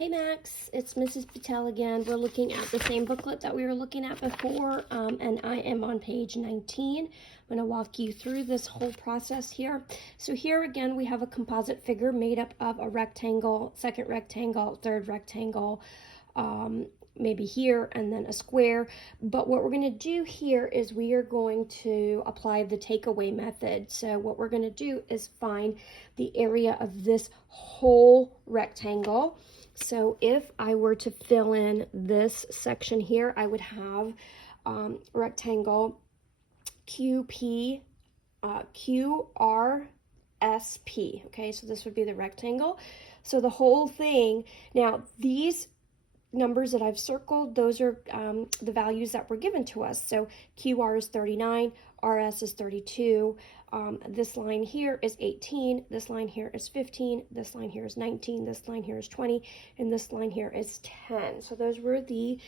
Hey Max, it's Mrs. Patel again. We're looking at the same booklet that we were looking at before, and I am on page 19. I'm going to walk you through this whole process here. So here again, we have a composite figure made up of a rectangle, second rectangle, third rectangle, maybe here, and then a square. But what we're going to do here is we are going to apply the takeaway method. So what we're going to do is find the area of this whole rectangle. So if I were to fill in this section here, I would have rectangle QP, QRSP. Okay, so this would be the rectangle. So the whole thing, now these numbers that I've circled, those are the values that were given to us. So QR is 39, RS is 32, this line here is 18, this line here is 15, this line here is 19, this line here is 20, and this line here is 10. So those were the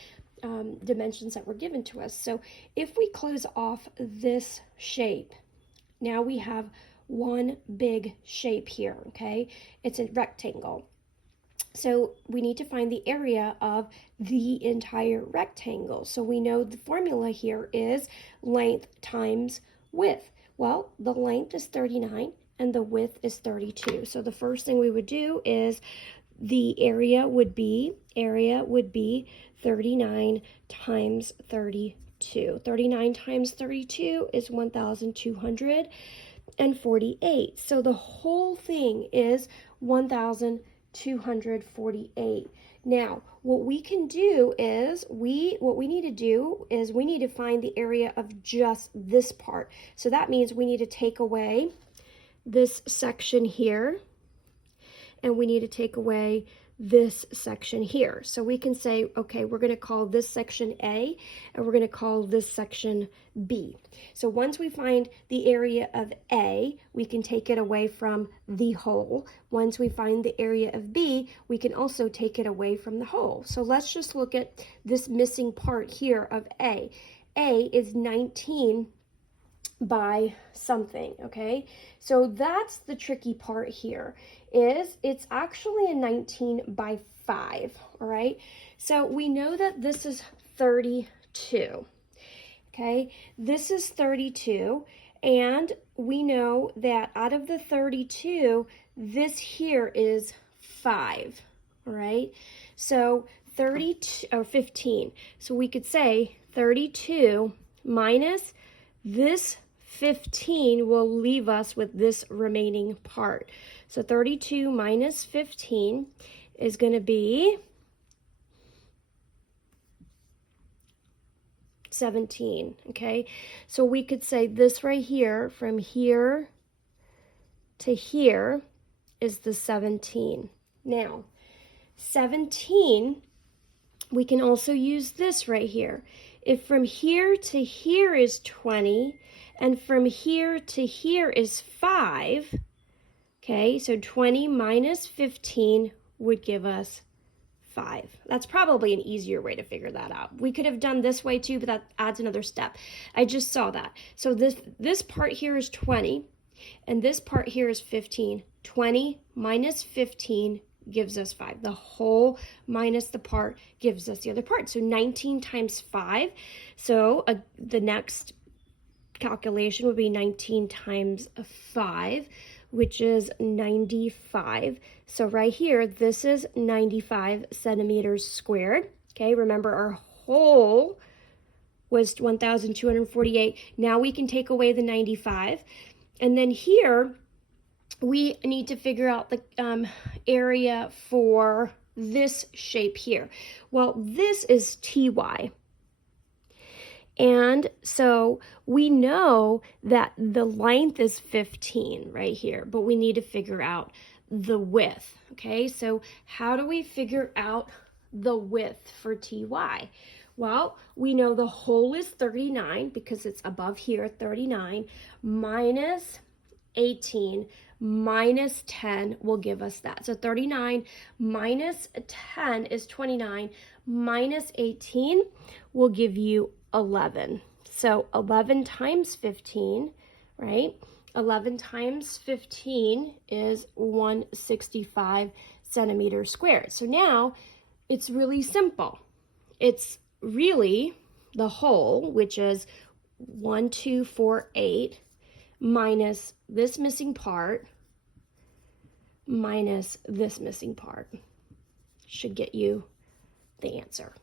dimensions that were given to us. So if we close off this shape, now we have one big shape here, okay? It's a rectangle. So we need to find the area of the entire rectangle. So we know the formula here is length times width. Well, the length is 39 and the width is 32. So the first thing we would do is the area would be 39 times 32. 39 times 32 is 1,248. So the whole thing is 1,248. Now, what we can do is we need to find the area of just this part. So that means we need to take away this section here, and we need to take away this section here. So we can say, okay, we're going to call this section A, and we're going to call this section B. So once we find the area of A, we can take it away from the whole. Once we find the area of B, we can also take it away from the whole. So let's just look at this missing part here of A. A is 19 by something, okay? So that's the tricky part here, is it's actually a 19 by 5, all right? So we know that this is 32, okay? This is 32, and we know that out of the 32, this here is 5, all right? So 32, or 15. So we could say 32 minus this 15 will leave us with this remaining part. So 32 minus 15 is going to be 17, okay? So we could say this right here, from here to here, is the 17. Now, 17, we can also use this right here. If from here to here is 20, and from here to here is 5, okay, so 20 minus 15 would give us 5. That's probably an easier way to figure that out. We could have done this way too, but that adds another step. I just saw that. So this part here is 20, and this part here is 15. 20 minus 15 gives us 5. The whole minus the part gives us the other part. So 19 times 5. So the next calculation would be 19 times 5, which is 95. So right here, this is 95 centimeters squared. Okay, remember our whole was 1,248. Now we can take away the 95. And then here, we need to figure out the area for this shape here. Well, this is TY. And so we know that the length is 15 right here, but we need to figure out the width, okay? So how do we figure out the width for TY? Well, we know the whole is 39 because it's above here, 39, minus 18 minus 10 will give us that. So 39 minus 10 is 29, minus 18 will give you 11. So 11 times 15, right? 11 times 15 is 165 centimeters squared. So now it's really simple. It's really the whole, which is 1248 minus this missing part minus this missing part should get you the answer.